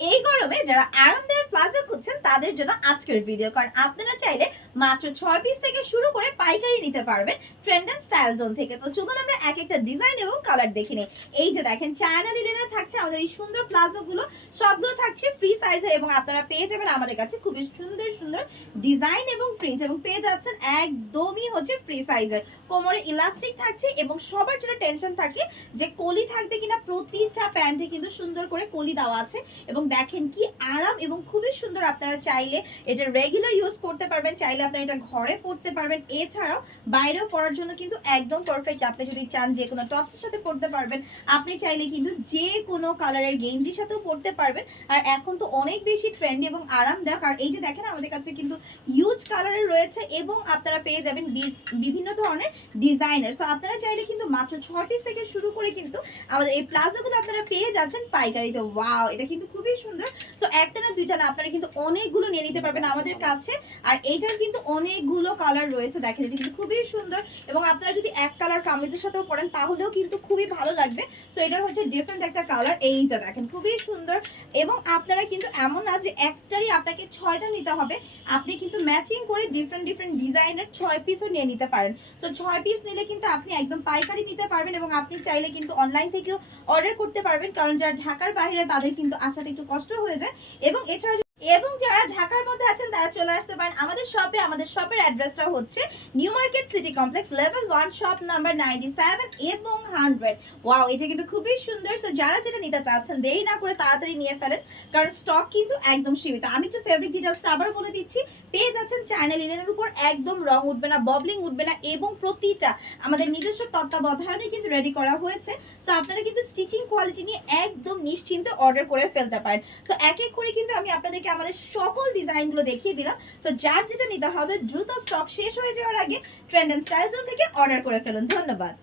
এই গরমে যারা আরামদায়ক প্লাজো খুঁজছেন তাদের জন্য আজকের ভিডিও, কারণ আপনারা চাইলে মাত্র 6 পিস থেকে শুরু করে পাইকারি নিতে পারবেন ট্রেন্ড এন্ড স্টাইল জোন থেকে। তো চলুন আমরা এক একটা ডিজাইন এবং কালার দেখে নিই। এই যে দেখেন চায়না লিনেনে থাকছে আমাদের এই সুন্দর প্লাজো গুলো, সবগুলো থাকছে ফ্রি সাইজের এবং আপনারা পেয়ে যাবেন আমাদের কাছে খুবই সুন্দর সুন্দর ডিজাইন এবং প্রিন্ট, এবং পেয়ে যাচ্ছেন একদমই হচ্ছে ফ্রি সাইজের। কোমরে ইলাস্টিক থাকছে এবং সবার যেটা টেনশন থাকে যে কলি থাকবে কিনা, প্রতিটা প্যান্টে কিন্তু সুন্দর করে কলি দেওয়া আছে এবং দেখেন কি আরাম এবং খুবই সুন্দর। আপনারা চাইলে এটা রেগুলার ইউজ করতে পারবেন, চাইলে আপনারা এটা ঘরে পরতে পারবেন, এছাড়াও বাইরেও পরার জন্য কিন্তু একদম পারফেক্ট। আপনি যদি চান যে কোনো টপসের সাথে পরতে পারবেন, আপনি চাইলে কিন্তু যে কোনো কালারের গেঞ্জির সাথেও পরতে পারবেন। আর এখন তো অনেক বেশি ট্রেন্ডি এবং আরামদায়ক। আর এই যে দেখেন আমাদের কাছে কিন্তু হিউজ কালারের রয়েছে এবং আপনারা পেয়ে যাবেন বিভিন্ন ধরনের ডিজাইনার। সো আপনারা চাইলে কিন্তু মাত্র 6 পিস থেকে শুরু করে কিন্তু আমাদের এই প্লাজোগুলো আপনারা পেয়ে যাচ্ছেন পাইকারিতে। ওয়াও, এটা কিন্তু খুবই সুন্দর। সো একটা না দুইটা না, আপনারা কিন্তু অনেকগুলো নিয়ে নিতে পারবেন আমাদের কাছে। আর এইটার কিন্তু অনেকগুলো কালার রয়েছে, দেখেন এটা কিন্তু খুবই সুন্দর এবং আপনারা যদি এক কালার কামিজের সাথেও পরেন তাহলেও কিন্তু খুবই ভালো লাগবে। সো এটার হচ্ছে ডিফারেন্ট একটা কালার, এইটা দেখেন খুবই সুন্দর। এবং আপনারা কিন্তু এমন না যে একটারই আপনাকে 6টা নিতে হবে, আপনি কিন্তু ম্যাচিং করে ডিফারেন্ট ডিফারেন্ট ডিজাইনের 6 পিসও নিয়ে নিতে পারেন। সো 6 পিস নিলে কিন্তু আপনি একদম পাইকারি নিতে পারবেন এবং আপনি চাইলে কিন্তু অনলাইন থেকেও অর্ডার করতে পারবেন, কারণ যারা ঢাকার বাইরে তাদের কিন্তু আসাটা একটু কষ্ট হয়ে যায়। এবং যারা ঢাকার মধ্যে আছেন তারা চলে আসতে পারেন আমাদের শপে। আমাদের শপের অ্যাড্রেসটা হচ্ছে new market city complex level 1 shop number 97 এবং 100। ওয়াও, এটা কিন্তু খুবই সুন্দর। সো যারা যেটা নিতে চাচ্ছেন দেরি না করে তাড়াতাড়ি নিয়ে ফেলেন, কারণ স্টক কিন্তু একদম সীমিত। আমি একটু ফেব্রিক ডিটেইলসটা আবার বলে দিচ্ছি। পেয়ে যাচ্ছেন চায়না লিনেনের উপর, একদম রং উঠবে না, ববলিং উঠবে না এবং প্রতিটা আমাদের নিজস্ব তত্ত্বাবধানে কিন্তু রেডি করা হয়েছে। সো আপনারা কিন্তু স্টিচিং কোয়ালিটি নিয়ে একদম নিশ্চিন্তে অর্ডার করে ফেলতে পারেন। সো এক এক করে কিন্তু আমি আপনাদেরকে আমাদের সকল ডিজাইনগুলো দেখিয়ে দিলাম। সো যার যেটা নিতে হবে দ্রুত স্টক শেষ হয়ে যাওয়ার আগে ট্রেন্ড এন্ড স্টাইল জোন থেকে অর্ডার করে ফেলুন। ধন্যবাদ।